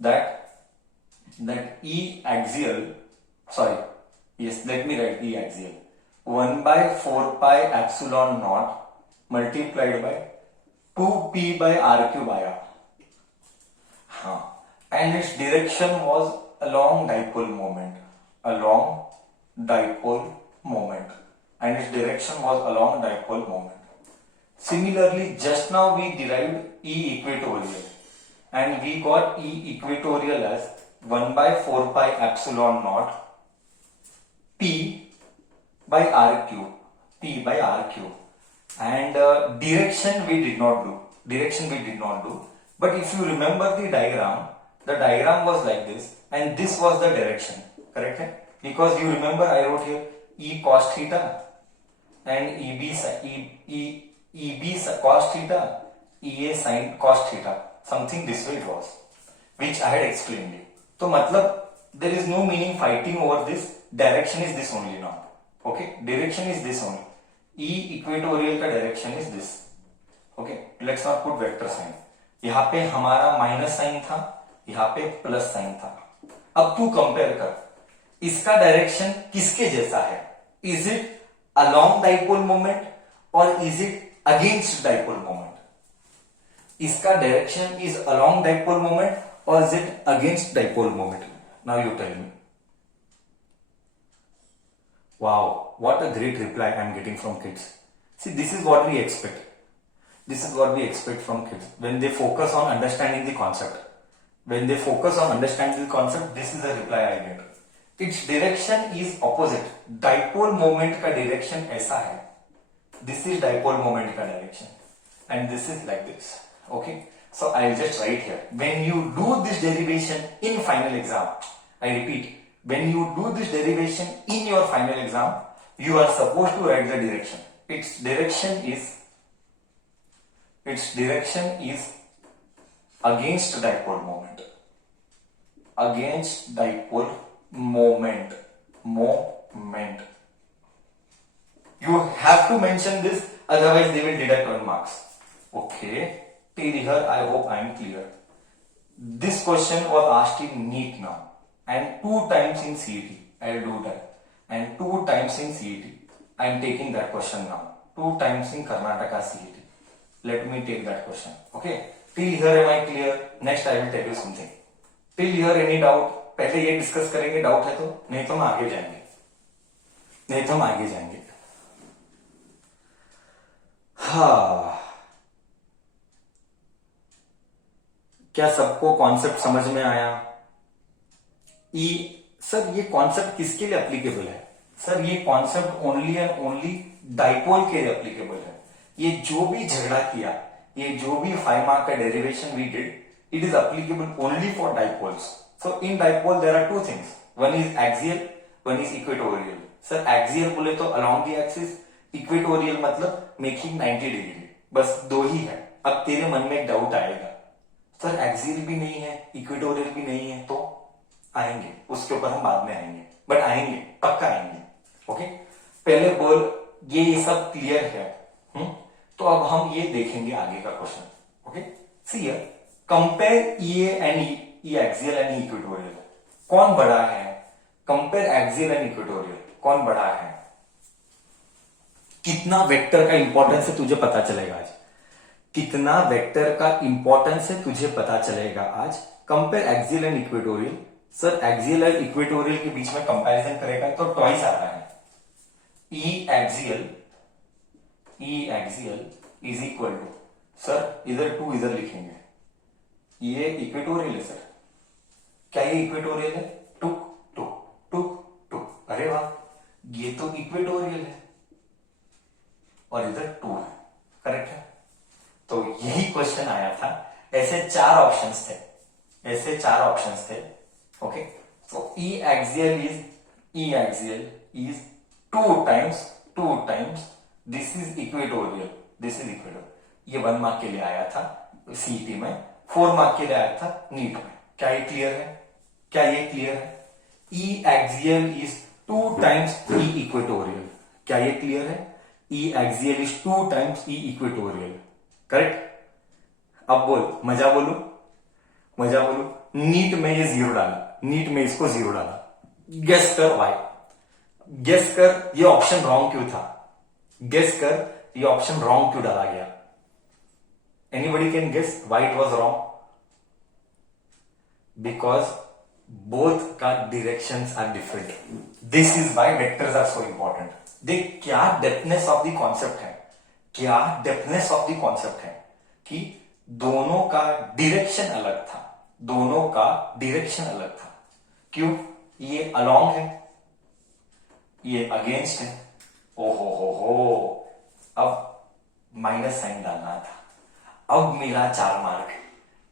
that E axial, sorry, yes, let me write E axial, 1 by 4 pi epsilon naught multiplied by 2p by r cube आया, हाँ, and its direction was along dipole moment, and its direction was along dipole moment. Similarly, just now we derived E equatorial and we got E equatorial as 1 by 4 pi epsilon naught p by r cube, and direction we did not do, but if you remember the diagram was like this and this was the direction, correct hai? Because you remember I wrote here E cos theta and EB cos theta, EA sin cos theta, something this way it was, which I had explained you. So matlab there is no meaning fighting over this, direction is this only now, okay, direction is this only, E equatorial का direction is this, okay, let's not put vector sign, यहाँ पे हमारा minus sign था, यहाँ पे plus sign था. अब तू कंपेयर कर, इसका डायरेक्शन किसके जैसा है, is it along dipole moment और is it against dipole moment? इसका direction is along dipole moment or is it against dipole moment? Now you tell me. Wow, what a great reply I am getting from kids. See, this is what we expect. This is what we expect from kids. When they focus on understanding the concept. When they focus on understanding the concept, this is the reply I get. Its direction is opposite. Dipole moment का direction ऐसा है. This is dipole moment का direction. And this is like this. Okay. So I'll just write here. When you do this derivation in final exam, I repeat, when you do this derivation in your final exam, you are supposed to write the direction. Its direction is against dipole moment. Against dipole moment. You have to mention this, otherwise they will deduct 1 marks. Okay. Till here, I hope I am clear. This question was asked in NEET now, and 2 times in CET. I will do that, and 2 times in CET. I am taking that question now. 2 times in Karnataka CET. Let me take that question. Okay. Till here, am I clear? Next, I will tell you something. Till here, any doubt? पहले ये discuss करेंगे, doubt है तो, नहीं तो हम आगे जाएंगे. हाँ, क्या सबको कॉन्सेप्ट समझ में आया? सर ये कॉन्सेप्ट किसके लिए एप्लीकेबल है? सर ये concept only and only dipole के लिए एप्लीकेबल है. ये जो भी झगड़ा किया, ये जो भी 5 मार्क का derivation we did, it is applicable only for dipoles. So in dipole there are 2 things, one is axial, one is equatorial. Sir axial बोले तो अलोंग द एक्सिस, इक्वेटोरियल मतलब मेकिंग 90 डिग्री. बस 2 ही है. अब तेरे मन में एक डाउट आएगा, सर एक्सियल भी नहीं है, इक्वेटोरियल भी नहीं है, तो आएंगे उसके ऊपर हम बाद में आएंगे, बट आएंगे, पक्का आएंगे. ओके, पहले बोल ये सब क्लियर है. तो अब हम ये देखेंगे आगे का question. Okay, see here, compare EA and E axial and equatorial. कौन बड़ा है? कंपेयर एक्सियल एंड इक्वेटोरियल, कौन बड़ा है? कितना वेक्टर का इंपॉर्टेंस है तुझे पता चलेगा आज. कितना वेक्टर का इंपॉर्टेंस है तुझे पता चलेगा आज. Compare axial and equatorial. Sir axial और इक्वेटोरियल के बीच में कंपैरिजन करेगा तो ट्वाइस आता है. E axial is equal to, sir इधर 2 इधर लिखेंगे, ये इक्वेटोरियल है. सर क्या ये इक्वेटोरियल है? टू. अरे वाह, ये तो इक्वेटोरियल है और इधर 2 है. करेक्ट है. तो यही क्वेश्चन आया था. ऐसे 4 ऑप्शंस थे. Okay, so E axial is 2 times this is equatorial. ये 1 मार्क के लिए आया था सीईटी में, 4 मार्क के लिए आया था नीट में. क्या ये क्लियर है? E axial is 2 times E equatorial. क्या ये क्लियर है? E axial is 2 times E equatorial. Correct. अब बोल, मजा बोलू. मजा बोलू, नीट में ये जीरो डाला, नीट में इसको जीरो डाला, गेस कर वाई, गेस कर ये ऑप्शन रॉन्ग क्यों था, गेस कर ये ऑप्शन रॉन्ग क्यों डाला गया, anybody can guess why it was wrong, because both का directions are different, this is why vectors are so important. देख क्या डेप्थनेस ऑफ द कॉन्सेप्ट है, क्या डेप्थनेस ऑफ द कॉन्सेप्ट है कि दोनों का डिरेक्शन अलग था, दोनों का डिरेक्शन अलग था। क्यों? ये अलोंग है, ये अगेंस्ट है, ओ हो, अब माइनस साइन डालना था, अब मिला 4 मार्क।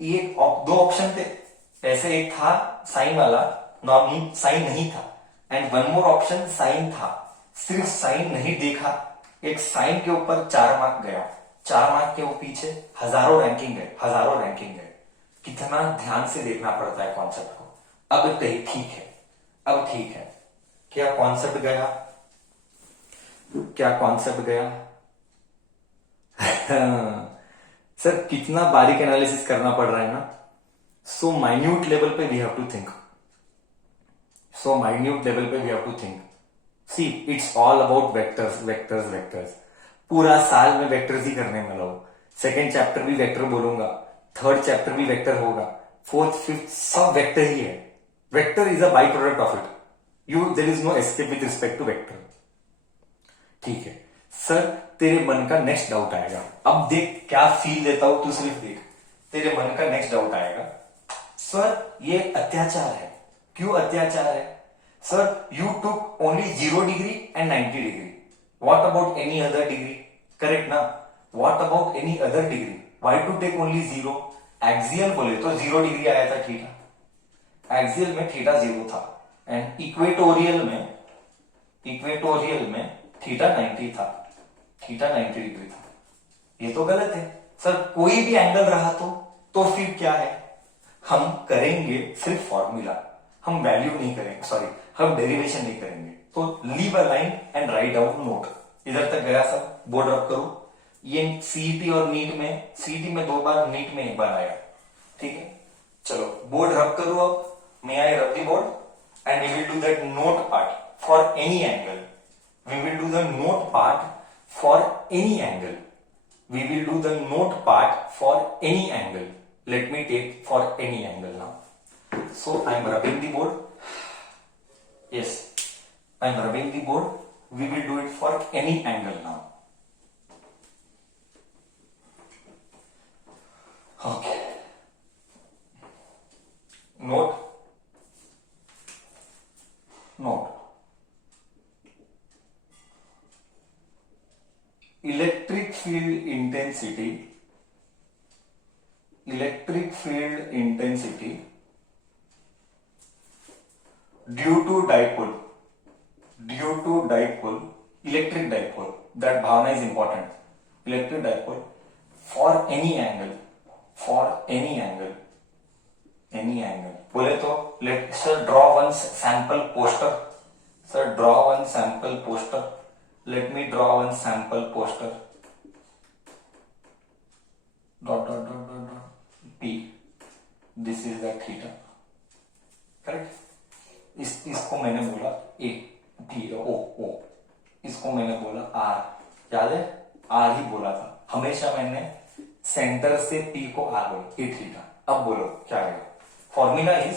ये दो ऑप्शन थे, ऐसे एक था साइन वाला, नॉर्मल साइन नहीं था, and one more option sine था, सिर्फ साइन नहीं देखा, एक साइन के ऊपर 4 मार्क गया, 4 मार्क के वो पीछे हजारों रैंकिंग है, हजारों रैंकिंग है। कितना ध्यान से देखना पड़ता है कॉन्सेप्ट को। अब ठीक है, अब ठीक है, क्या कॉन्सेप्ट गया, क्या कॉन्सेप्ट गया सर कितना बारीक एनालिसिस करना पड़ रहा है ना, सो माइन्यूट लेवल पे we have to think, so minute level पे we have to think. See it's all about vectors vectors vectors, पूरा साल में वेक्टर्स ही करने वाला हूं, सेकेंड चैप्टर भी वेक्टर बोलूंगा, थर्ड चैप्टर भी वेक्टर होगा, फोर्थ फिफ्थ सब वेक्टर ही है, vector is a by product of it, you there is no escape with respect to vector. ठीक है सर, तेरे मन का नेक्स्ट डाउट आएगा, अब देख क्या फील देता हूं, तू सिर्फ देख, तेरे मन का नेक्स्ट डाउट आएगा, सर ये अत्याचार है, क्यों अत्याचार है sir, you took only 0 degree and 90 degree, what about any other degree, correct ना, what about any other degree, why to take only 0, axial बोले तो 0 डिग्री आया था थीटा, एक्सियल में थीटा 0 था, एंड इक्वेटोरियल में थीटा 90 था, थीटा 90 डिग्री था, ये तो गलत है सर, कोई भी एंगल रहा तो फिर क्या है, हम करेंगे सिर्फ फॉर्मूला, हम वैल्यू नहीं करेंगे, सॉरी हम डेरिवेशन नहीं करेंगे, तो leave a line and write down note, इधर तक गया सब, बोर्ड रब करो, ये सीईटी और नीट में, सीईटी में 2 बार, नीट में 1 बार आया, ठीक है, चलो बोर्ड रब करो, अब may I rub the board and we will do that note part for any angle, we will do the note part for any angle, we will do the note part for any angle, let me take for any angle now, so I am rubbing the board, yes I am rubbing the board, we will do it for any angle now, okay, note, electric field intensity due to dipole, electric dipole, that bhavana is important, electric dipole for any angle, बोले तो let sir draw one sample poster, let me draw one sample poster, dot p, this is the theta, correct, इसको मैंने बोला a, p, o, इसको मैंने बोला r, याद है r ही बोला था, हमेशा मैंने सेंटर से p को r बोला, a थीटा, अब बोलो क्या है, formula is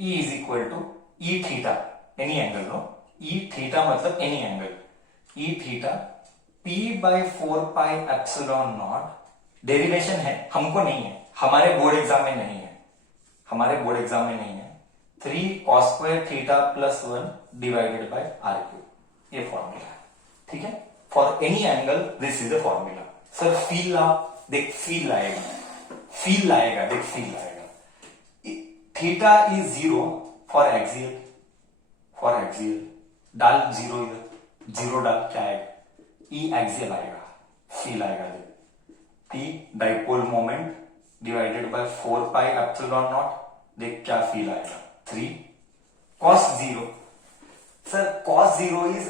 E is equal to E theta, any angle, no, E theta मतलब any angle, E theta P by 4 pi epsilon naught, derivation है, हमको नहीं है, हमारे बोर्ड एग्जाम में नहीं है, 3 cos square theta plus 1 divided by r cube, ये फॉर्मूला है, ठीक है, for any angle this is the formula. Sir feel ला, देख फील लाएगा, थीटा इज 0 फॉर एक्सियल, डाल 0 इधर, 0 डाल, क्या आएगा, ई एक्सियल आएगा, फील आएगा, देख P dipole moment divided by 4 pi epsilon not, देख क्या फील आएगा, 3 cos 0, सर cos 0 इज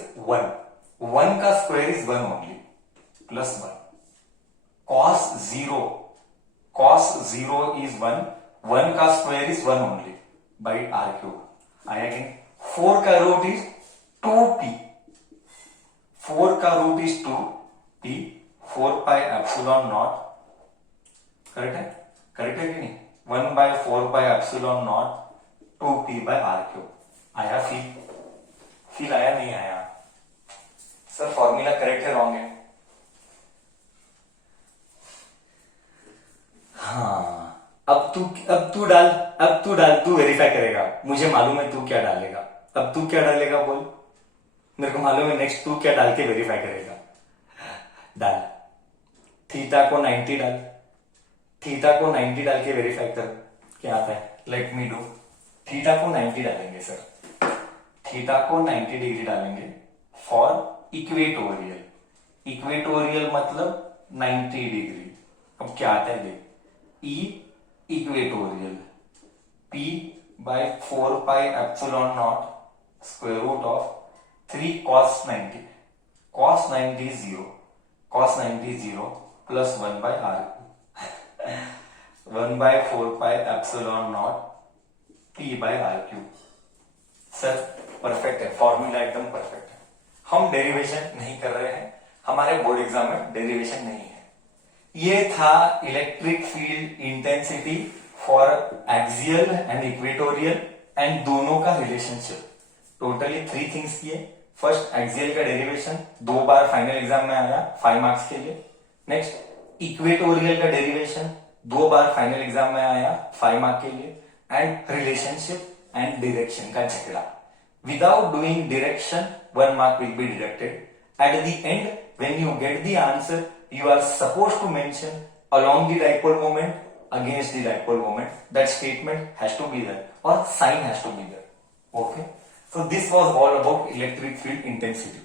1 का square is 1 only, plus 1, cos 0 is 1, 1 का square is 1 only by r cube आया कि 4 का रूट इज 2p, 4 का root is 2p, 4 pi epsilon naught, correct है कि नहीं, 1 by 4 by epsilon naught 2p by are cube आया। फील आया नहीं आया? सर फॉर्मूला करेक्ट है रॉन्ग है? हाँ, अब तू डाल, तू वेरीफाई करेगा, मुझे मालूम है तू क्या डालेगा। अब तू क्या डालेगा बोल, मेरे को मालूम है नेक्स्ट तू क्या डाल के वेरीफाई करेगा। डाल, थीटा को 90 डाल, थीटा को 90 डाल के वेरीफाई कर क्या आता है। लेट मी डू, थीटा को 90 डालेंगे सर, थीटा को 90 डिग्री डालेंगे फॉर इक्वेटोरियल, इक्वेटोरियल मतलब 90 डिग्री। अब क्या आता है देख, E equatorial p by 4 pi epsilon naught square root of 3 cos 90, cos 90 0, cos 90 0 plus 1 by R, 1 by 4 pi epsilon naught p by are cube. Sir perfect है, formula एकदम perfect है। हम डेरिवेशन नहीं कर रहे हैं, हमारे बोर्ड एग्जाम में डेरिवेशन नहीं है। ये था electric field intensity for axial and equatorial and दोनों का रिलेशनशिप। टोटली 3 थिंग्स किए। फर्स्ट एक्सियल का डेरिवेशन 2 बार फाइनल एग्जाम में आया 5 मार्क्स के लिए। नेक्स्ट इक्वेटोरियल का डेरिवेशन 2 बार फाइनल एग्जाम में आया 5 मार्क के लिए। एंड रिलेशनशिप एंड डायरेक्शन का झगड़ा। Without doing direction 1 mark will be deducted. At the end, when you get the answer, you are supposed to mention along the dipole moment, against the dipole moment. That statement has to be there or sign has to be there. Okay. So this was all about electric field intensity.